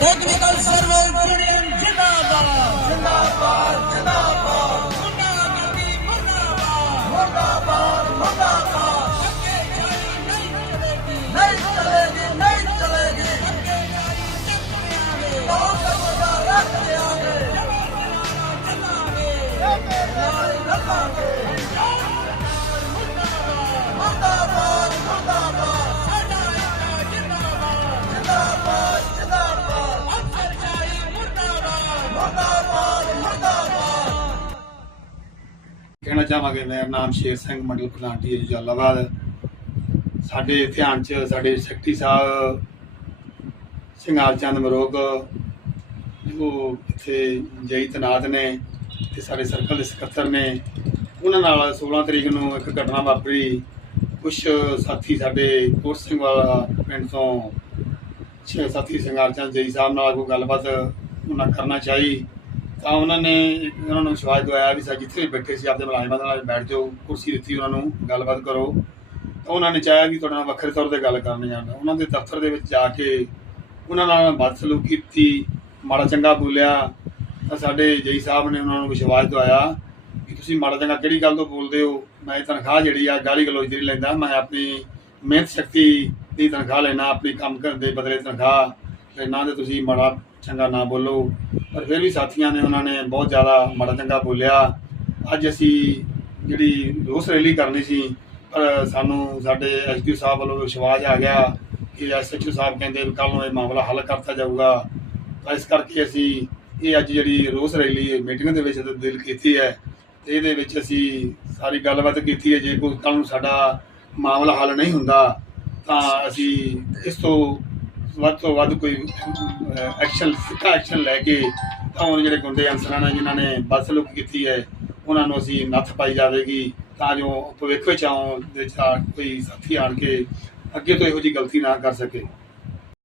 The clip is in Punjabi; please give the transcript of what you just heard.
ਟੈਕਨੀਕਲ ਸਰਵੈਂਸ ਯੂਨੀਅਨ ਜਿੰਦਾਬਾਦ ਜਿੰਦਾਬਾਦ ਜਿੰਦਾਬਾਦ ਮੁੰਡਾਗਰਦੀ ਮੁੰਡਾਬਾਦ ਮੁੰਡਾਬਾਦ ਮੁੰਡਾਬਾਦ ਅੱਗੇ ਗਾੜੀ ਨਹੀਂ ਚਲੇਗੀ ਨਹੀਂ ਚਲੇਗੀ ਨਹੀਂ ਚਲੇਗੀ ਅੱਗੇ ਗਾੜੀ ਚੱਕਣਾਂਗੇ ਬਹੁਤ ਵੱਡਾ ਰੱਖ ਲਿਆਗੇ ਜਵਾਨਾਂ ਨਾਲ ਚੱਲਾਂਗੇ ਜਵਾਨਾਂ ਨਾਲ ਚੱਲਾਂਗੇ ਕਹਿਣਾ ਚਾਹਾਂਗੇ, ਮੇਰਾ ਨਾਮ ਸ਼ੇਰ ਸਿੰਘ ਮੰਡਲ ਪ੍ਰਧਾਨ ਹੈ ਜਲਾਲਾਬਾਦ ਸਾਡੇ ਧਿਆਨ ਚ, ਸਾਡੇ ਸੈਕਟਰੀ ਸਾਹਿਬ ਸਿੰਘਾਰ ਚੰਦ ਮਰੋਗ, ਜੋ ਇੱਥੇ ਜਈ ਤਨਾਤ ਨੇ ਤੇ ਸਾਡੇ ਸਰਕਲ ਦੇ ਸਕੱਤਰ ਨੇ, ਉਹਨਾਂ ਨਾਲ 16 ਤਰੀਕ ਨੂੰ ਇੱਕ ਘਟਨਾ ਵਾਪਰੀ। ਕੁਝ ਸਾਥੀ ਸਾਡੇ ਕੋਟ ਸਿੰਘ ਵਾਲਾ ਪਿੰਡ ਤੋਂ ਛੇ ਸਾਥੀ ਸਿੰਘਾਰ ਚੰਦ ਜਈ ਸਾਹਿਬ ਨਾਲ ਕੋਈ ਗੱਲਬਾਤ ਉਹਨਾਂ ਕਰਨਾ ਚਾਹੀ। ਤਾਂ ਉਹਨਾਂ ਨੇ ਉਹਨਾਂ ਨੂੰ ਵਿਸ਼ਵਾਸ ਦਵਾਇਆ ਵੀ ਸਾ ਜਿੱਥੇ ਵੀ ਬੈਠੇ ਸੀ ਆਪਣੇ ਮੁਲਾਜ਼ਮਾਂ ਨਾਲ ਬੈਠ ਜਾਓ, ਕੁਰਸੀ ਦਿੱਤੀ ਉਹਨਾਂ ਨੂੰ, ਗੱਲਬਾਤ ਕਰੋ। ਤਾਂ ਉਹਨਾਂ ਨੇ ਚਾਹਿਆ ਵੀ ਤੁਹਾਡੇ ਨਾਲ ਵੱਖਰੇ ਤੌਰ ਤੇ ਗੱਲ ਕਰਨੀ ਜਾਣਾ। ਉਹਨਾਂ ਦੇ ਦਫ਼ਤਰ ਦੇ ਵਿੱਚ ਜਾ ਕੇ ਉਹਨਾਂ ਨਾਲ ਬਦਸਲੂਕ ਕੀਤੀ, ਮਾੜਾ ਚੰਗਾ ਬੋਲਿਆ। ਤਾਂ ਸਾਡੇ ਜਈ ਸਾਹਿਬ ਨੇ ਉਹਨਾਂ ਨੂੰ ਵਿਸ਼ਵਾਸ ਦਵਾਇਆ ਕਿ ਤੁਸੀਂ ਮਾੜਾ ਚੰਗਾ ਕਿਹੜੀ ਗੱਲ ਤੋਂ ਬੋਲਦੇ ਹੋ? ਮੈਂ ਇਹ ਤਨਖਾਹ ਜਿਹੜੀ ਆ, ਗਾਲੀ ਗਲੋਚ ਦੀ ਨਹੀਂ ਲੈਂਦਾ, ਮੈਂ ਆਪਣੀ ਮਿਹਨਤ ਸ਼ਕਤੀ ਦੀ ਤਨਖਾਹ ਲੈਣਾ ਆਪਣੀ ਕੰਮ ਕਰਨ ਦੇ ਬਦਲੇ ਤਨਖਾਹ ਇਹਨਾਂ ਦੇ ਤੁਸੀਂ ਮਾੜਾ ਚੰਗਾ ਨਾ ਬੋਲੋ। ਪਰ ਫਿਰ ਵੀ ਸਾਥੀਆਂ ਨੇ, ਉਹਨਾਂ ਨੇ ਬਹੁਤ ਜ਼ਿਆਦਾ ਮਾੜਾ ਚੰਗਾ ਬੋਲਿਆ। ਅੱਜ ਅਸੀਂ ਜਿਹੜੀ ਰੋਸ ਰੈਲੀ ਕਰਨੀ ਸੀ, ਪਰ ਸਾਨੂੰ ਸਾਡੇ ਐਸਪੀ ਸਾਹਿਬ ਵੱਲੋਂ ਵਿਸ਼ਵਾਸ ਆ ਗਿਆ ਕਿ ਐਸਐਚਓ ਸਾਹਿਬ ਕਹਿੰਦੇ ਵੀ ਕੱਲ ਨੂੰ ਇਹ ਮਾਮਲਾ ਹੱਲ ਕਰਤਾ ਜਾਊਗਾ। ਤਾਂ ਇਸ ਕਰਕੇ ਅਸੀਂ ਇਹ ਅੱਜ ਜਿਹੜੀ ਰੋਸ ਰੈਲੀ ਮੀਟਿੰਗ ਦੇ ਵਿੱਚ ਦਿਲ ਕੀਤੀ ਹੈ, ਤੇ ਇਹਦੇ ਵਿੱਚ ਅਸੀਂ ਸਾਰੀ ਗੱਲਬਾਤ ਕੀਤੀ ਹੈ। ਜੇ ਕੋਈ ਕੱਲ ਨੂੰ ਸਾਡਾ ਮਾਮਲਾ ਹੱਲ ਨਹੀਂ ਹੁੰਦਾ, ਤਾਂ ਅਸੀਂ ਇਸ ਤੋਂ ਵੱਧ ਤੋਂ ਵੱਧ ਕੋਈ ਐਕਸ਼ਨ ਸਿੱਧਾ ਐਕਸ਼ਨ ਲੈ ਕੇ ਤਾਂ ਉਹ ਜਿਹੜੇ ਗੁੰਡੇ ਅਨਸਰਾਂ ਨੇ, ਜਿਨ੍ਹਾਂ ਨੇ ਬੱਸ ਲੁੱਕ ਕੀਤੀ ਹੈ, ਉਹਨਾਂ ਨੂੰ ਅਸੀਂ ਨੱਥ ਪਾਈ ਜਾਵੇਗੀ, ਤਾਂ ਜੋ ਭਵਿੱਖ ਵਿੱਚ ਆਉਣ ਦੇ ਵਿੱਚ ਕੋਈ ਸਾਥੀ ਆਣ ਕੇ ਅੱਗੇ ਤੋਂ ਇਹੋ ਜਿਹੀ ਗਲਤੀ ਨਾ ਕਰ ਸਕੇ।